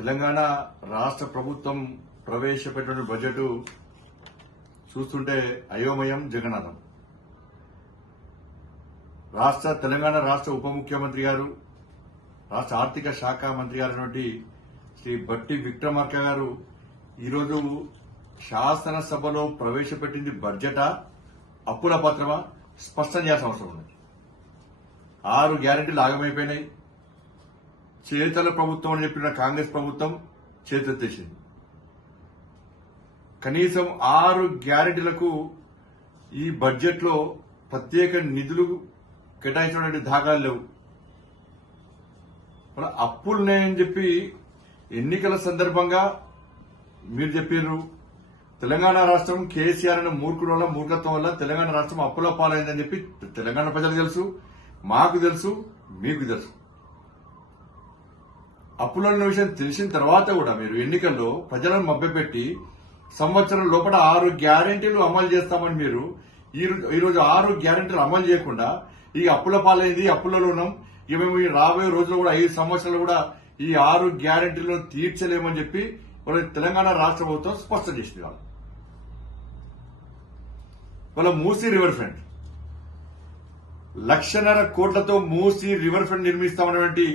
తెలంగాణ రాష్ట్ర ప్రభుత్వం ప్రవేశపెట్టిన బడ్జెట్ చూస్తుంటే అయోమయం జగన్నాథం. రాష్ట్ర తెలంగాణ రాష్ట్ర ఉప ముఖ్యమంత్రి గారు రాష్ట్ర ఆర్థిక శాఖ మంత్రి గారైనటువంటి శ్రీ బట్టి విక్రమార్క గారు ఈరోజు శాసనసభలో ప్రవేశపెట్టింది బడ్జెటా అప్పుల పత్రమా? స్పష్టం చేయాల్సిన అవసరం ఉంది. ఆరు గ్యారెంటీలు ఆగమైపోయినాయి. చేతల ప్రభుత్వం అని చెప్పిన కాంగ్రెస్ ప్రభుత్వం చేతెత్తేసింది కనీసం ఆరు గ్యారెంటీలకు ఈ బడ్జెట్లో ప్రత్యేక నిధులు కేటాయించినటువంటి దాఖలు లేవు. మన అప్పులున్నాయని చెప్పి ఎన్నికల సందర్భంగా మీరు చెప్పారు తెలంగాణ రాష్ట్రం కేసీఆర్ అనే మూర్ఖుల వల్ల మూర్ఖత్వం వల్ల తెలంగాణ రాష్ట్రం అప్పుల పాలైందని చెప్పి తెలంగాణ ప్రజలకు తెలుసు మాకు తెలుసు మీకు తెలుసు. అప్పులున్న విషయం తెలిసిన తర్వాత కూడా మీరు ఎన్నికల్లో ప్రజలను మభ్యపెట్టి సంవత్సరం లోపల ఆరు గ్యారెంటీలు అమలు చేస్తామని మీరు ఈ ఆరు గ్యారెంటీలు అమలు చేయకుండా ఈ అప్పుల పాలైంది అప్పులలో ఉన్నాం. ఇక మేము ఈ రాబోయే రోజుల్లో కూడా ఐదు సంవత్సరాలు కూడా ఈ ఆరు గ్యారంటీలను తీర్చలేమని చెప్పి వాళ్ళ తెలంగాణ రాష్ట్ర ప్రభుత్వం స్పష్టం చేసింది వాళ్ళు. వాళ్ళ మూసీ రివర్ ఫ్రంట్. లక్షన్నర కోట్లతో మూసి రివర్ ఫ్రంట్ నిర్మిస్తామన్నటువంటి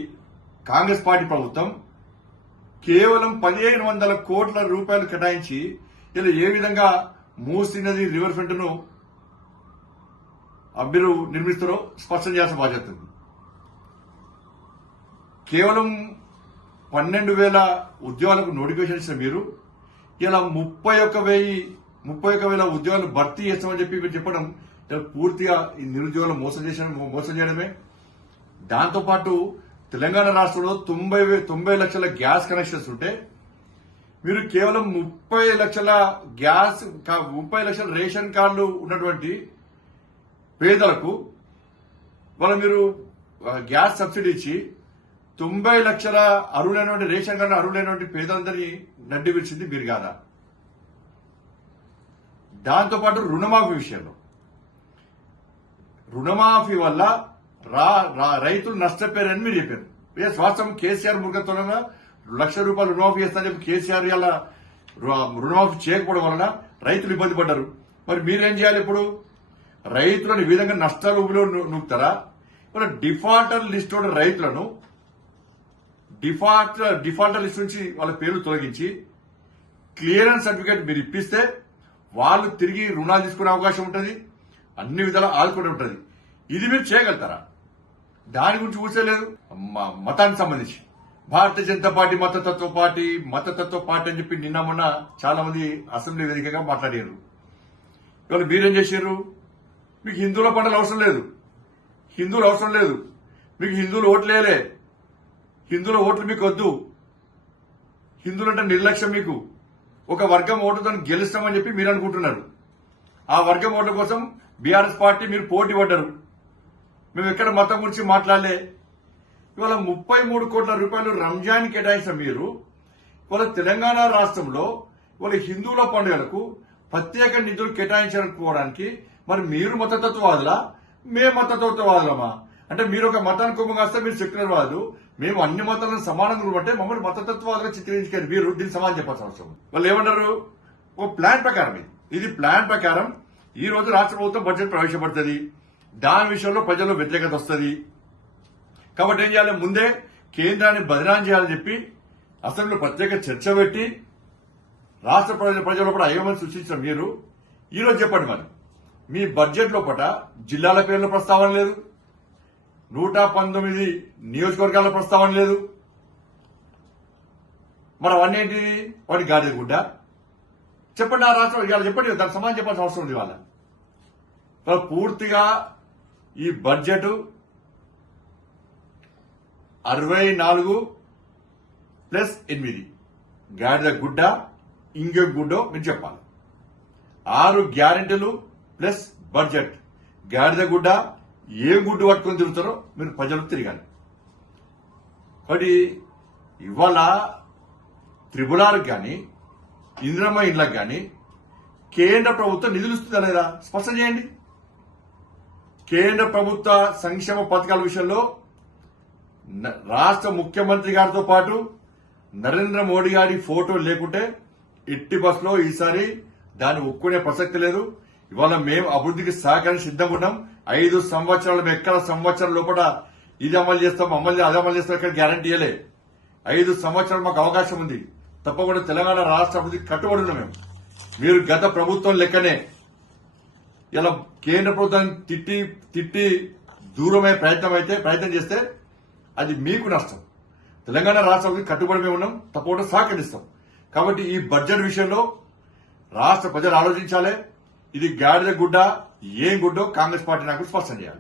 కాంగ్రెస్ పార్టీ ప్రభుత్వం కేవలం పదిహేను వందల కోట్ల రూపాయలు కేటాయించి ఇలా ఏ విధంగా మూసీ నది రివర్ ఫ్రంట్ను మీరు నిర్మిస్తారో స్పష్టం చేయాల్సిన బాధ్యత ఉంది. కేవలం పన్నెండు వేల ఉద్యోగాలకు నోటిఫికేషన్ ఇచ్చిన మీరు ఇలా ముప్పై ఒక్క వెయ్యి ముప్పై ఒక్క వేల ఉద్యోగాలు భర్తీ చేస్తామని చెప్పి మీరు చెప్పడం ఇలా పూర్తిగా ఈ నిరుద్యోగులు మోసం చేసిన మోసం చేయడమే. దాంతోపాటు తెలంగాణ రాష్ట్రంలో తొంభై తొంభై లక్షల గ్యాస్ కనెక్షన్స్ ఉంటే మీరు కేవలం ముప్పై లక్షల గ్యాస్ ముప్పై లక్షల రేషన్ కార్డులు ఉన్నటువంటి పేదలకు వాళ్ళు మీరు గ్యాస్ సబ్సిడీ ఇచ్చి తొంభై లక్షల అరువులైనటువంటి రేషన్ కార్డు అరువులైనటువంటి పేదలందరినీ నడ్డి విడిచింది మీరు కాదా దాంతోపాటు రుణమాఫీ విషయంలో. రుణమాఫీ వల్ల రా రైతులు నష్టపోయారని మీరు చెప్పారు. వాస్తవం కేసీఆర్ ముఖత్వంగా లక్ష రూపాయలు రుణమాఫీ చేస్తానని చెప్పి కేసీఆర్ ఇలా రుణమాఫీ చేయకపోవడం వలన రైతులు ఇబ్బంది పడ్డారు. మరి మీరేం చేయాలి ఇప్పుడు? రైతులను ఈ విధంగా నష్టాలు ఊబిలో మరి నూపుతారా డిఫాల్టర్ లిస్ట్ ఉన్న రైతులను డిఫాల్ట్ డిఫాల్టర్ లిస్ట్ నుంచి వాళ్ళ పేర్లు తొలగించి క్లియరెన్స్ సర్టిఫికేట్ మీరు ఇప్పిస్తే వాళ్ళు తిరిగి రుణాలు తీసుకునే అవకాశం ఉంటుంది. అన్ని విధాలు ఆదుకునే ఉంటుంది. ఇది మీరు చేయగలుగుతారా? దాని గురించి కూర్చోలేదు మతానికి సంబంధించి. భారతీయ జనతా పార్టీ మతతత్వ పార్టీ మతతత్వ పార్టీ అని చెప్పి నిన్న మొన్న చాలా మంది అసెంబ్లీ వేదికగా మాట్లాడారు. ఇవాళ మీరేం చేశారు? మీకు హిందువుల పంటలు అవసరం లేదు. హిందువులు అవసరం లేదు. మీకు హిందువులు ఓట్లేలే హిందువుల ఓట్లు మీకు వద్దు. హిందువులంటే నిర్లక్ష్యం మీకు. ఒక వర్గం ఓటుతో గెలుస్తామని చెప్పి మీరు అనుకుంటున్నారు. ఆ వర్గం ఓట్ల కోసం బీఆర్ఎస్ పార్టీ మీరు పోటీ పడ్డారు. మేము ఎక్కడ మతం గురించి మాట్లాడలే. ఇవాళ ముప్పై మూడు కోట్ల రూపాయలు రంజాన్ కేటాయించిన మీరు. ఇవాళ తెలంగాణ రాష్ట్రంలో ఇవాళ హిందువుల పండుగలకు ప్రత్యేక నిధులు కేటాయించకపోవడానికి మరి మీరు మతతత్వవాదులా? మేము మతతత్వవాదులమా? అంటే మీరు ఒక మతానికి కొమ్ము కాస్తే మీరు సెక్యులర్ వాదు. మేము అన్ని మతాలను సమానంగా ఉంటే మమ్మల్ని మతతత్వాలుగా చిత్రించుకొని మీరు. దీన్ని సమానం చెప్పాల్సిన అవసరం వాళ్ళు ఏమన్నారు ఒక ప్లాన్ ప్రకారం ఇది ఇది ప్లాన్ ప్రకారం ఈ రోజు రాష్ట్ర ప్రభుత్వం బడ్జెట్ ప్రవేశపెడుతుంది. దాని విషయంలో ప్రజల్లో వ్యతిరేకత వస్తుంది. కాబట్టి ఏం చేయాలి? ముందే కేంద్రాన్ని బదినాం చేయాలని చెప్పి అసెంబ్లీలో ప్రత్యేక చర్చ పెట్టి రాష్ట్ర ప్రజల ప్రజల కూడా అయోమని సృష్టించిన మీరు ఈ రోజు చెప్పండి మరి. మీ బడ్జెట్ లోపల జిల్లాల పేర్ల ప్రస్తావన లేదు. నూట పంతొమ్మిది నియోజకవర్గాల ప్రస్తావన లేదు. మరి అవన్నీ ఏంటి? వాటి గాడిద గుడ్డ. చెప్పండి ఆ రాష్ట్రం. ఇవాళ చెప్పండి దానికి సమాధానం చెప్పాల్సిన అవసరం ఉంది వాళ్ళ పూర్తిగా ఈ బడ్జెట్ అరవై నాలుగు ప్లస్ ఎనిమిది. గాడిద గుడ్డ ఇంకొక గుడ్డో మీరు చెప్పాలి. ఆరు గ్యారెంటీలు ప్లస్ బడ్జెట్. గాడిద గుడ్డ ఏ గుడ్డు పట్టుకొని తిరుగుతారో మీరు ప్రజలు తిరగాలి. కాబట్టి ఇవాళ త్రిపులాలకు కానీ ఇంద్రమ్మ ఇండ్లకు కానీ కేంద్ర ప్రభుత్వం నిధులు ఇస్తుందా లేదా? స్పష్టం చేయండి. కేంద్ర ప్రభుత్వ సంక్షేమ పథకాల విషయంలో రాష్ట్ర ముఖ్యమంత్రి గారితో పాటు నరేంద్ర మోడీ గారి ఫోటో లేకుంటే ఎట్టి బస్సులో ఈసారి దాన్ని ఒక్కునే ప్రసక్తి లేదు. ఇవాళ మేము అభివృద్ధికి సహకరించి సిద్ధంగా ఉన్నాం. ఐదు సంవత్సరాలు ఎక్కడ సంవత్సరం లోపల ఇది అమలు చేస్తాం అమలు అది అమలు చేస్తాం ఇక్కడ గ్యారంటీ ఇవ్వలే ఐదు సంవత్సరాలు మాకు అవకాశం ఉంది. తప్పకుండా తెలంగాణ రాష్ట్ర అభివృద్ధికి కట్టుబడి ఉన్నాం మేము. మీరు గత ప్రభుత్వం లెక్కనే ఇలా కేంద్ర ప్రభుత్వం తిట్టి తిట్టి దూరమయ్యే ప్రయత్నం అయితే ప్రయత్నం చేస్తే అది మీకు నష్టం. తెలంగాణ రాష్ట్రానికి కట్టుబడి మేము ఉన్నాం తప్పకుండా సహకరిస్తాం. కాబట్టి ఈ బడ్జెట్ విషయంలో రాష్ట్ర ప్రజలు ఆలోచించాలి. ఇది గాడిద గుడ్డ ఏం గుడ్డో కాంగ్రెస్ పార్టీ నాకు స్పష్టం చేయాలి.